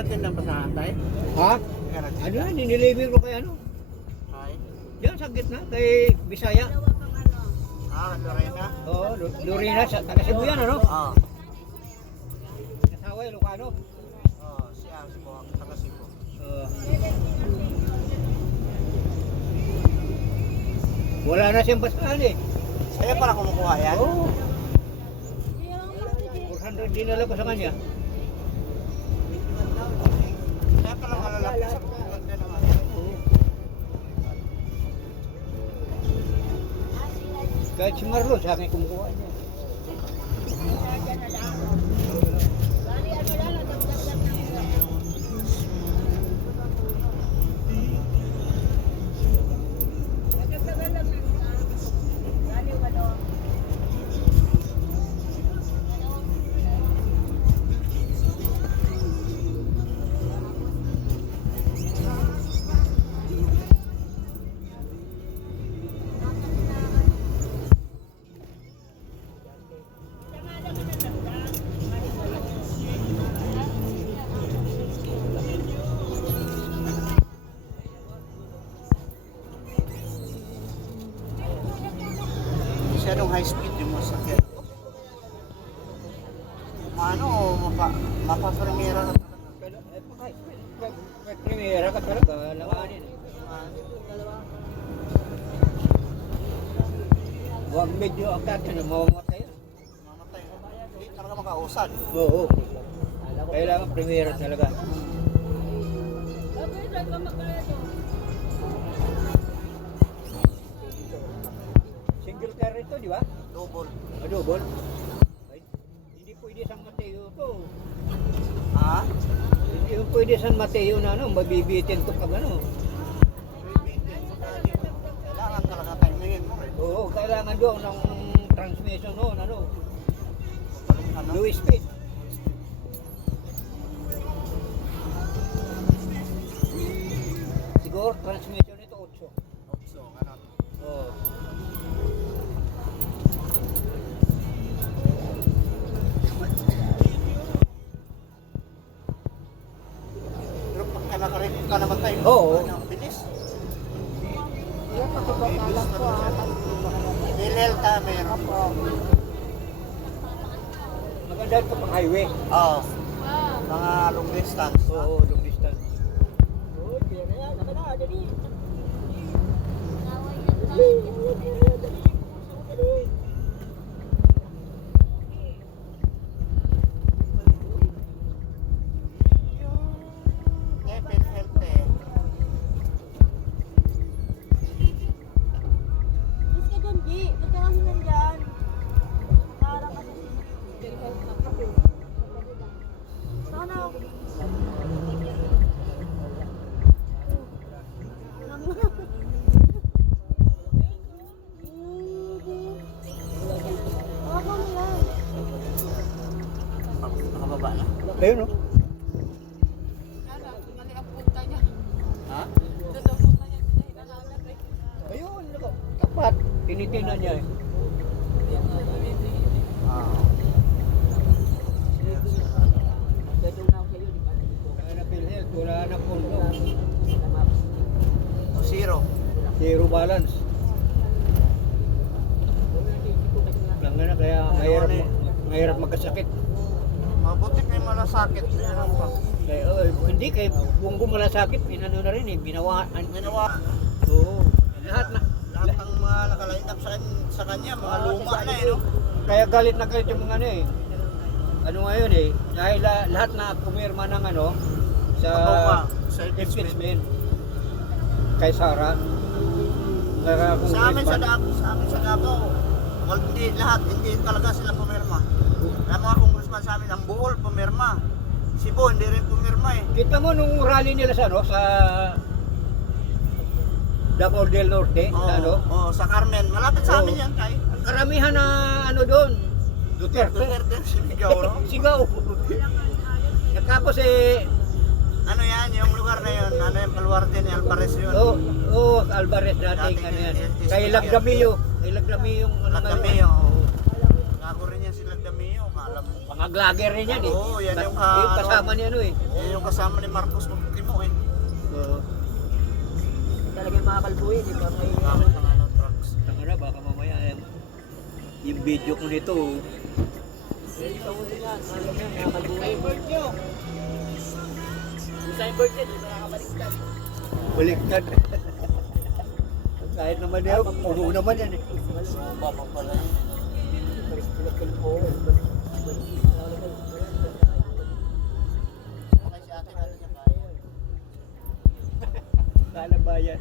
natin ng basahan tayo. Ha? Ano yan, ninilibig ko kay ano? Ay. Diyan sa gitna, kay Bisaya. Lorena. Oo, Lorena, sa taga Cebu yan, ano? Oo. Asawa, Ilocano. Oo, siya si Buwak, taga Cebu. Wala na siyang basahan eh. Sa'yo pala kumukuha yan? Oo. 400 dinala ko sa kanya. Kaya pala malalaki sa kukulan din naman. Kahit si Marlon, sa akin kumukuha niya. Masyadong high speed yung masakit. Ano, mapaprimera ka talaga. Primera ka talaga, langanin. Huwag medyo aktat na mamamatay. Mamatay. Hindi talaga makausad. Oo. Kailangan primera talaga. Single car ito, di ba? Double. Double. Ay, hindi pwede San Mateo to. Ha? Hindi pwede San Mateo na ano, mabibitin to pag ano. Kailangan talaga timingin mo rin. Oo, kailangan doon ng transmission noon, ano. Ano? Low speed. Siguro transmission ito 8. So, ano? Oo. Pero pagka nakarecord ka naman tayo. Oo. Ano, bilis. Bilis na siya. Delta meron. Maganda ito pang highway. Oo. Mga long distance. Oo, long distance. Oo, kaya na yan. Saka na, dali. Ngepin health eh. Mas ka dyan, G. Ba't ka kasi nandyan? Parang kasi sana. Ako na lang. Nakababa na. Ayun, no? Ha? Ayun, tapat. Tinitingnan niya eh. Wala na PhilHealth, wala na pondo. Zero. Zero balance. Lang na kaya mahirap magkasakit. Mabuti may malasakit. Meron pa. Kaya, hindi, kay Bungo malasakit, inano na rin eh, binawaan. Ginawa. Oo. Lahat na. Lahat ng mga nakaline up sa kanya, mga luma na eh, no? Kaya galit na galit yung mga ano eh. Ano ngayon eh, dahil lahat na pumirma ng ano, sa Sa impeachment kay Sara. Sa amin sa Davao, hindi lahat, hindi talaga sila pumirma. Ang mga congressman sa amin, ang Bohol pumirma. Cebu, hindi rin pumirma eh. Kita mo nung rally nila sa ano, sa Davao del Norte, sa ano, Sa Carmen. Malapit sa amin Oo. yan, kay. karamihan na ano doon, Duterte. Duterte, sinigaw, no? Sigaw. Tapos eh, Ano yan, yung lugar na yun, ano yung baluarte ni Alvarez yun. Alvarez dating Dating ano yan. SSP Kay yan. Lagdamio. Kay Lagdamio yung ano Lagdamio. Gago rin yan si Lagdamio. alam mo. Mga vlogger rin yan eh. Oo, yan yung kasama ni ano eh. Yan yung kasama ni Marcos Magtimo eh. Oo. Talagang mga kalbuhin, di ba? May Gamit ng ano, trucks. Tanga na, baka mamaya yung video ko nito. ito mo din yan. Mga kalbuhin. Usain bird yan, di ba nakabaliktad? Baliktad. Kahit naman yan, puno naman yan eh. Baba pala. Okay si ate, ano niya kaya? Kalabayan.